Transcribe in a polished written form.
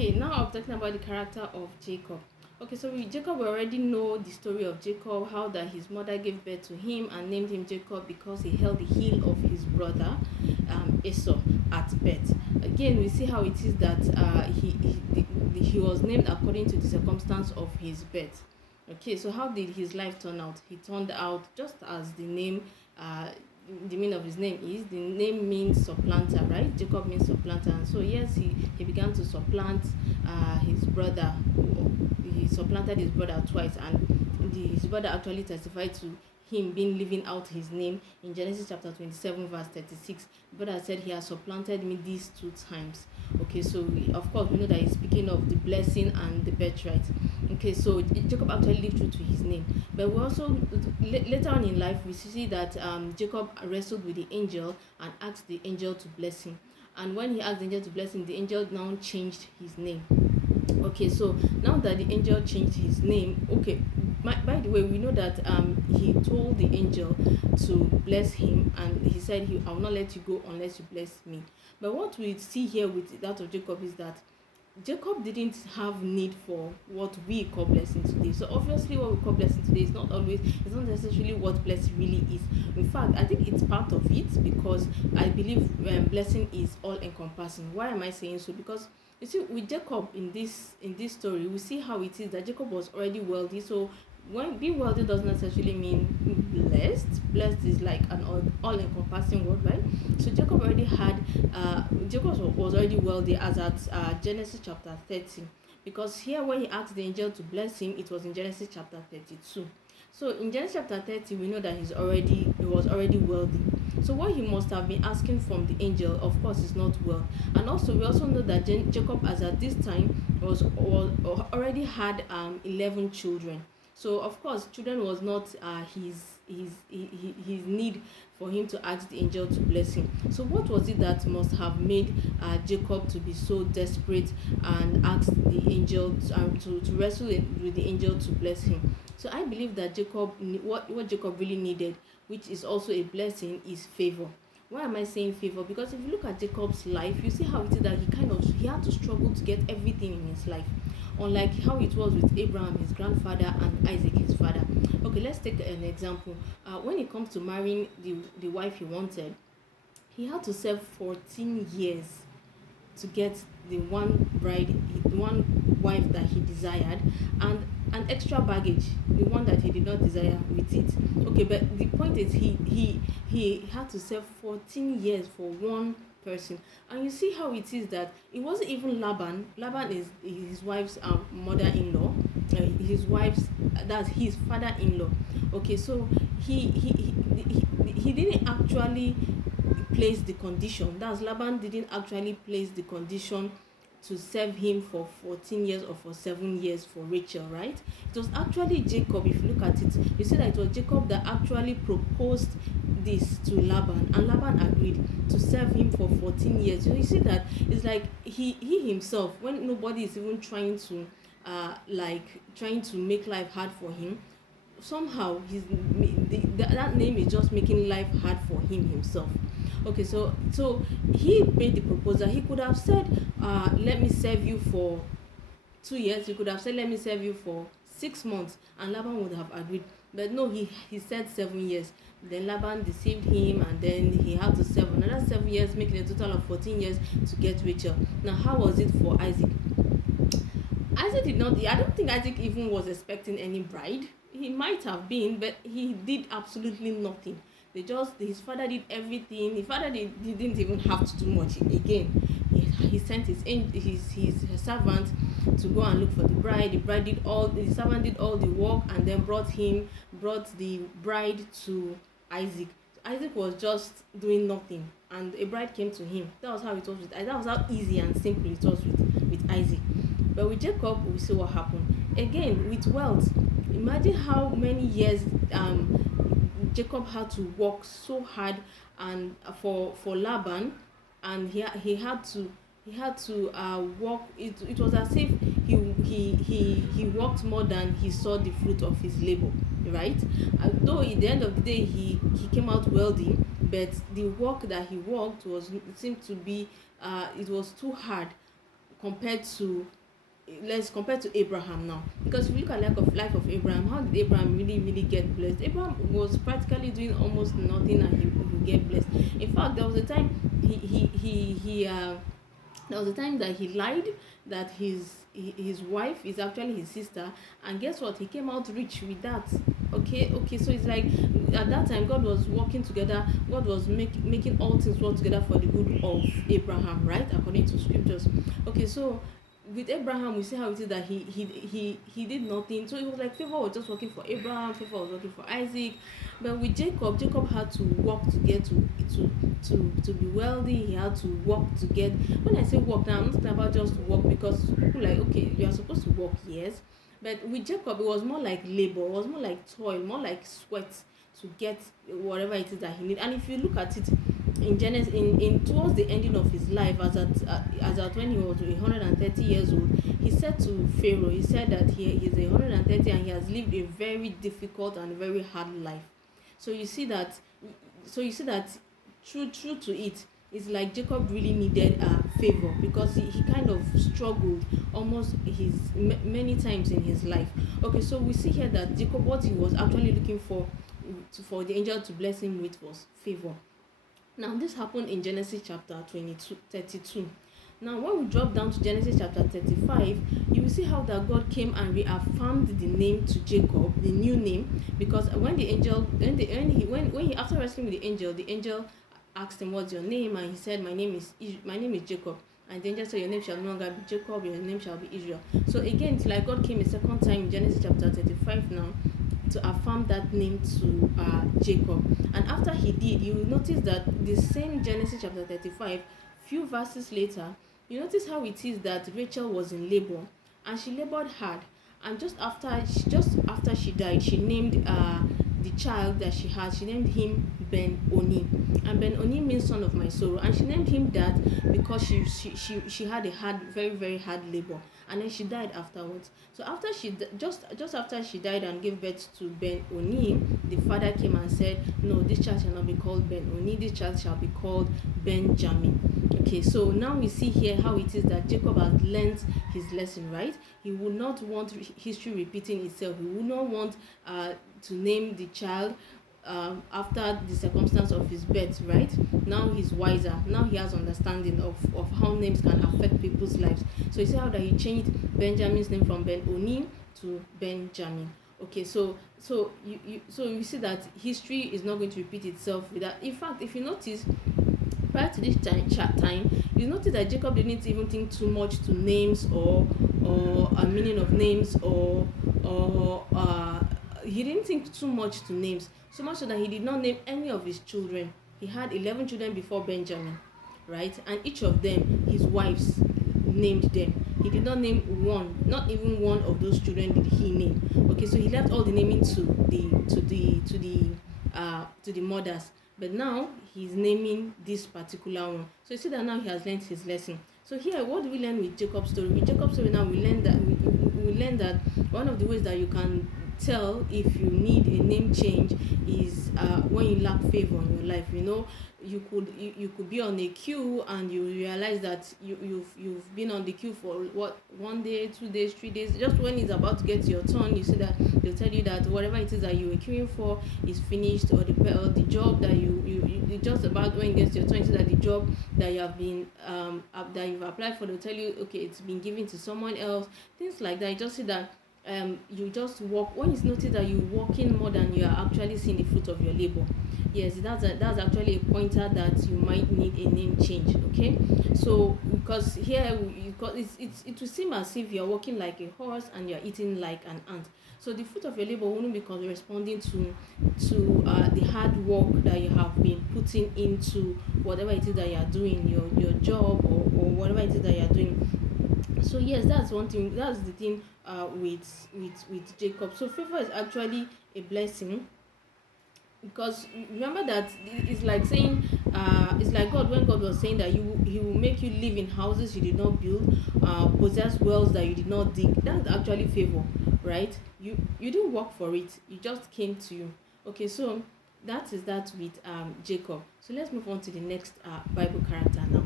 Okay, now I'm talking about the character of Jacob. Okay, so Jacob, we already know the story of Jacob, how that his mother gave birth to him and named him Jacob because he held the heel of his brother Esau at birth. Again, we see how it is that he was named according to the circumstance of his birth. Okay, so how did his life turn out? He turned out just as the meaning of his name is. The name means supplanter, right? Jacob means supplanter. And so yes, he began to supplant his brother. He supplanted his brother twice, and his brother actually testified to him being living out his name in Genesis chapter 27 verse 36. The brother said, he has supplanted me these two times. Okay, so of course we know that he's speaking of the blessing and the birthright. Okay, so Jacob actually lived true to his name. But we also later on in life we see that Jacob wrestled with the angel and asked the angel to bless him. And when he asked the angel to bless him, the angel now changed his name. Okay, so now that the angel changed his name, okay, by the way, we know that he told the angel to bless him, and he said, I will not let you go unless you bless me. But what we see here with that of Jacob is that Jacob didn't have need for what we call blessing today. So obviously what we call blessing today is it's not necessarily what blessing really is. In fact, I think it's part of it, because I believe blessing is all encompassing. Why am I saying so? Because you see, with Jacob in this story, we see how it is that Jacob was already wealthy. So when being wealthy doesn't necessarily mean blessed. Blessed is like an all-encompassing word, right? So Jacob was already wealthy as at Genesis chapter 30, because here when he asked the angel to bless him, it was in Genesis chapter 32. So in Genesis chapter 30, we know that he was already wealthy. So what he must have been asking from the angel, of course, is not wealth. And also we also know that Jacob, as at this time, was already had 11 children. So of course, children was not his need for him to ask the angel to bless him. So what was it that must have made Jacob to be so desperate and ask the angel to wrestle with the angel to bless him? So I believe that what Jacob really needed, which is also a blessing, is favor. Why am I saying favor? Because if you look at Jacob's life, you see how it is that he had to struggle to get everything in his life, unlike how it was with Abraham, his grandfather, and Isaac, his father. Okay, let's take an example. When it comes to marrying the wife he wanted, he had to serve 14 years to get the one wife that he desired, and an extra baggage, the one that he did not desire, with it. Okay, but the point is he had to serve 14 years for one person. And you see how it is that it wasn't even Laban is his wife's mother-in-law, his wife's that's his father-in-law. Okay, so he didn't actually place the condition. That's Laban didn't actually place the condition to serve him for 14 years or for 7 years for Rachel, right? It was actually Jacob. If you look at it, you see that it was Jacob that actually proposed this to Laban, and Laban agreed to serve him for 14 years. You see that it's like he himself, when nobody is even trying to trying to make life hard for him, somehow that name is just making life hard for him himself. Okay, so he made the proposal. He could have said, let me serve you for 2 years. He could have said, let me serve you for 6 months, and Laban would have agreed. But no, he said 7 years. Then Laban deceived him, and then he had to serve another 7 years, making a total of 14 years to get Rachel. Now, how was it for Isaac? Isaac did not, I don't think Isaac even was expecting any bride. He might have been, but he did absolutely nothing. His father did everything. His father didn't even have to do much. Again, he sent his servant to go and look for the bride. The servant did all the work, and then brought the bride to Isaac. Isaac was just doing nothing, and a bride came to him. That was how it was that was how easy and simple it was with Isaac. But with Jacob, we see what happened. Again, with wealth, imagine how many years Jacob had to work so hard and for Laban, and he had to work. It was as if he worked more than he saw the fruit of his labor, right? Though at the end of the day he came out wealthy, but the work that he worked seemed to be it was too hard compared to let's compare to Abraham now, because if you look at life of Abraham, how did Abraham really get blessed? Abraham was practically doing almost nothing and he would get blessed. In fact, there was a time he there was a time that he lied that his wife is actually his sister, and guess what, he came out rich with that. Okay, so it's like at that time God was working together. God was making all things work together for the good of Abraham, right, according to scriptures. Okay, so with Abraham, we see how it is that he did nothing. So it was like favor was just working for Abraham, favor was working for Isaac. But with Jacob had to work to get to be wealthy. He had to work to get. When I say work now, I'm not talking about just work, because people like, okay, you are supposed to work, yes. But with Jacob, it was more like labor, it was more like toil, more like sweat to get whatever it is that he needed. And if you look at it, in Genesis, in towards the ending of his life, as at when he was 130 years old, he said to Pharaoh, he said that he's 130 and he has lived a very difficult and very hard life. So you see that, true to it, it's like Jacob really needed favor, because he kind of struggled almost many times in his life. Okay, so we see here that Jacob, what he was actually looking for the angel to bless him with was favor. Now, this happened in Genesis chapter 32. Now, when we drop down to Genesis chapter 35, you will see how that God came and reaffirmed the name to Jacob, the new name, because when the angel, when he after wrestling with the angel asked him, "What's your name?" And he said, "My name is Jacob." And the angel said, "Your name shall no longer be Jacob, your name shall be Israel." So again, it's like God came a second time in Genesis chapter 35 now to affirm that name to Jacob. And after he did, you will notice that the same Genesis chapter 35, few verses later, you notice how it is that Rachel was in labor, and she labored hard. And just after she died, she named the child that she named him Ben-Oni. And Ben-Oni means son of my sorrow. And she named him that because she had a very, very hard labor. And then she died afterwards. So after just after she died and gave birth to Ben-Oni, the father came and said, "No, this child shall not be called Ben-Oni. This child shall be called Benjamin." Okay, so now we see here how it is that Jacob has learned his lesson, right? He would not want history repeating itself. He would not want to name the child after the circumstance of his birth, right? Now he's wiser. Now he has understanding of how names can affect people's lives. So you see how that he changed Benjamin's name from Ben-Oni to Benjamin. Okay, so you see that history is not going to repeat itself with that. In fact, if you notice, prior to this time, you notice that Jacob didn't even think too much to names or a meaning of names or he didn't think too much to names, so much so that he did not name any of his children. He had 11 children before Benjamin, right? And each of them, his wives named them. He did not name one, not even one of those children did he name. Okay, so he left all the naming to the mothers. But now he's naming this particular one. So you see that now he has learned his lesson. So here, what do we learn with Jacob's story? With Jacob's story now, we learn that one of the ways that you can tell if you need a name change is when you lack favor in your life. You know, you could be on a queue and you realize that you've been on the queue for 1 day, 2 days, 3 days. Just when it's about to get your turn, you see that they'll tell you that whatever it is that you were queuing for is finished, or the job that you just about when it gets your turn, you see that the job that you have been that you've applied for, they'll tell you, okay, it's been given to someone else. Things like that. You just see that you just work when it's noticed that you're working more than you are actually seeing the fruit of your labor. Yes, that's actually a pointer that you might need a name change. Okay, so because here it will seem as if you're working like a horse and you're eating like an ant. So the fruit of your labor wouldn't be corresponding to the hard work that you have been putting into whatever it is that you are doing, your job or whatever it is that you are doing. So yes, that's one thing. That's the thing with Jacob. So favor is actually a blessing, because remember that it's like saying it's like God, when God was saying that he will make you live in houses you did not build, possess wells that you did not dig. That's actually favor, right? You didn't work for it, it just came to you. Okay, so that is that with Jacob. So let's move on to the next Bible character now.